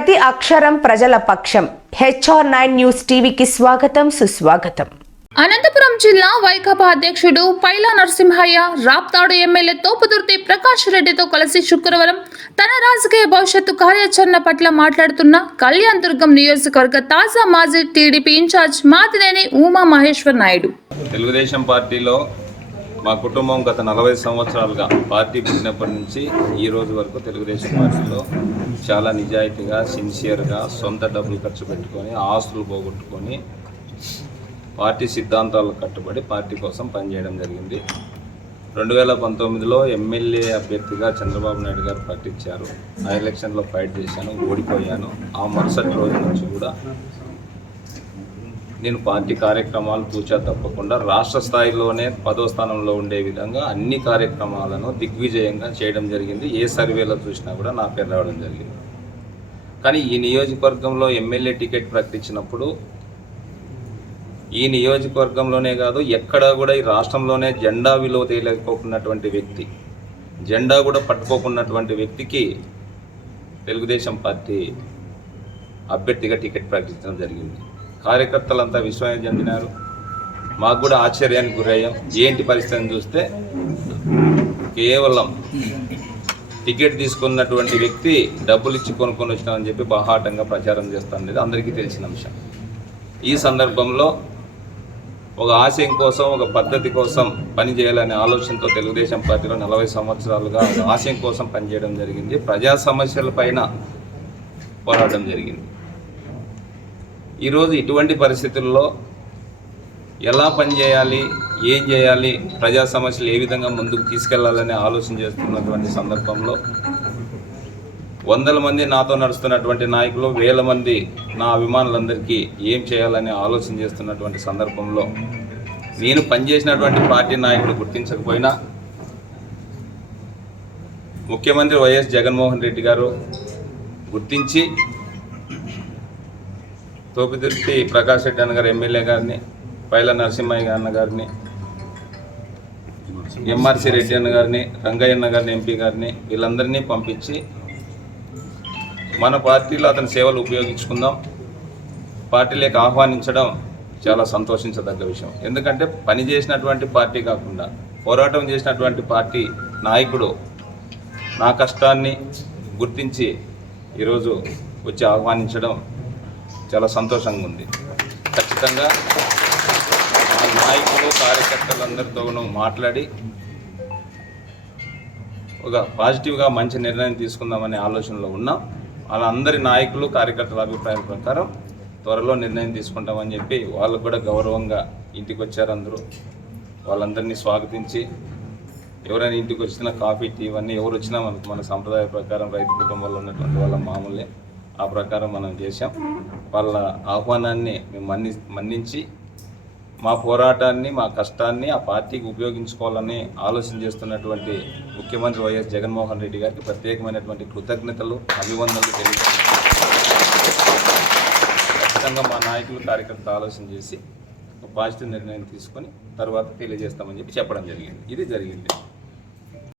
ప్రతి అక్షరం ప్రజల పక్షం. HR9 న్యూస్ టీవీకి స్వాగతం, సుస్వాగతం. అనంతపురం జిల్లా వైకాపా అధ్యక్షుడు పైలా నరసింహయ్య రాప్తాడు ఎమ్మెల్యే తోపుదుర్తి ప్రకాష్ రెడ్డితో కలిసి శుక్రవారం తన రాజకీయ భవిష్యత్తు కార్యాచరణ పట్ల మాట్లాడుతున్న కళ్యాణ్ దుర్గం నియోజకవర్గ తాజా మాజీ టీడీపీ ఇన్ఛార్జ్ మాతినేని ఉమా మహేశ్వర్ నాయుడు. తెలుగుదేశం పార్టీలో మా కుటుంబం గత 40 సంవత్సరాలుగా పార్టీ పుట్టినప్పటి నుంచి ఈ రోజు వరకు తెలుగుదేశం పార్టీలో చాలా నిజాయితీగా, సిన్సియర్గా, సొంత డబ్బులు ఖర్చు పెట్టుకొని, ఆస్తులు పోగొట్టుకొని పార్టీ సిద్ధాంతాలకు కట్టుబడి పార్టీ కోసం పనిచేయడం జరిగింది. 2019లో ఎమ్మెల్యే అభ్యర్థిగా చంద్రబాబు నాయుడు గారు ప్రకటించారు. ఆ ఎలక్షన్లో ఫైట్ చేశాను, ఓడిపోయాను. ఆ మరుసటి రోజు నుంచి కూడా నేను పార్టీ కార్యక్రమాలు తూచా తప్పకుండా రాష్ట్ర స్థాయిలోనే 10వ స్థానంలో ఉండే విధంగా అన్ని కార్యక్రమాలను దిగ్విజయంగా చేయడం జరిగింది. ఏ సర్వేలో చూసినా కూడా నా పేరు రావడం జరిగింది. కానీ ఈ నియోజకవర్గంలో ఎమ్మెల్యే టికెట్ ప్రకటించినప్పుడు ఈ నియోజకవర్గంలోనే కాదు, ఎక్కడా కూడా ఈ రాష్ట్రంలోనే జెండా విలువ తెలియకోకున్నటువంటి వ్యక్తి, జెండా కూడా పట్టుకోకున్నటువంటి వ్యక్తికి తెలుగుదేశం పార్టీ అభ్యర్థిగా టికెట్ ప్రకటించడం జరిగింది. కార్యకర్తలంతా విశ్వాసం చెందినారు. మాకు కూడా ఆశ్చర్యానికి గురయ్యాం. ఏంటి పరిస్థితిని చూస్తే కేవలం టికెట్ తీసుకున్నటువంటి వ్యక్తి డబ్బులు ఇచ్చి కొనుక్కొని వచ్చినామని చెప్పి బాహాటంగా ప్రచారం చేస్తాననేది అందరికీ తెలిసిన అంశం. ఈ సందర్భంలో ఒక ఆశయం కోసం, ఒక పద్ధతి కోసం పనిచేయాలనే ఆలోచనతో తెలుగుదేశం పార్టీలో 40 సంవత్సరాలుగా ఆశయం కోసం పనిచేయడం జరిగింది. ప్రజా సమస్యలపైన పోరాటం జరిగింది. ఈరోజు ఇటువంటి పరిస్థితుల్లో ఎలా పనిచేయాలి, ఏం చేయాలి, ప్రజా సమస్యలు ఏ విధంగా ముందుకు తీసుకెళ్లాలనే ఆలోచన చేస్తున్నటువంటి సందర్భంలో 100 మంది నాతో నడుస్తున్నటువంటి నాయకులు, 1000 మంది నా అభిమానులందరికీ ఏం చేయాలనే ఆలోచన చేస్తున్నటువంటి సందర్భంలో నేను పనిచేసినటువంటి పార్టీ నాయకులు గుర్తించకపోయినా ముఖ్యమంత్రి వైఎస్ జగన్మోహన్ రెడ్డి గారు గుర్తించి తోపుదుర్తి ప్రకాష్ రెడ్డి అన్న గారు ఎమ్మెల్యే గారిని, పైలా నరసింహయ్య అన్న గారిని, MRC రెడ్డి అన్న గారిని, రంగయ్య అన్న గారిని, MP గారిని, వీళ్ళందరినీ పంపించి మన పార్టీలో అతని సేవలు ఉపయోగించుకుందాం, పార్టీలోకి ఆహ్వానించడం చాలా సంతోషించదగ్గ విషయం. ఎందుకంటే పని చేసినటువంటి పార్టీ కాకుండా పోరాటం చేసినటువంటి పార్టీ నాయకుడు నా కష్టాన్ని గుర్తించి ఈరోజు వచ్చి ఆహ్వానించడం చాలా సంతోషంగా ఉంది. ఖచ్చితంగా మా నాయకులు, కార్యకర్తలందరితోనూ మాట్లాడి ఒక పాజిటివ్గా మంచి నిర్ణయం తీసుకుందామనే ఆలోచనలో ఉన్నాం. అలా అందరి నాయకులు, కార్యకర్తల అభిప్రాయం ప్రకారం త్వరలో నిర్ణయం తీసుకుంటామని చెప్పి వాళ్ళకు కూడా గౌరవంగా ఇంటికి వచ్చారు. అందరూ వాళ్ళందరినీ స్వాగతించి, ఎవరైనా ఇంటికి వచ్చినా కాఫీ, టీ ఇవన్నీ ఎవరు వచ్చినా మన సంప్రదాయ ప్రకారం రైతు కుటుంబంలో ఉన్నటువంటి వాళ్ళ మామూలే, ఆ ప్రకారం మనం చేశాం. వాళ్ళ ఆహ్వానాన్ని మేము మన్నించి మా పోరాటాన్ని, మా కష్టాన్ని ఆ పార్టీకి ఉపయోగించుకోవాలని ఆలోచన చేస్తున్నటువంటి ముఖ్యమంత్రి వైఎస్ జగన్మోహన్ రెడ్డి గారికి ప్రత్యేకమైనటువంటి కృతజ్ఞతలు, అభివందనలు తెలియజేస్తాం. ఖచ్చితంగా మా నాయకులు, కార్యకర్తలు ఆలోచన చేసి ఒక పాజిటివ్ నిర్ణయం తీసుకొని తర్వాత తెలియజేస్తామని చెప్పి చెప్పడం జరిగింది. ఇది జరిగింది.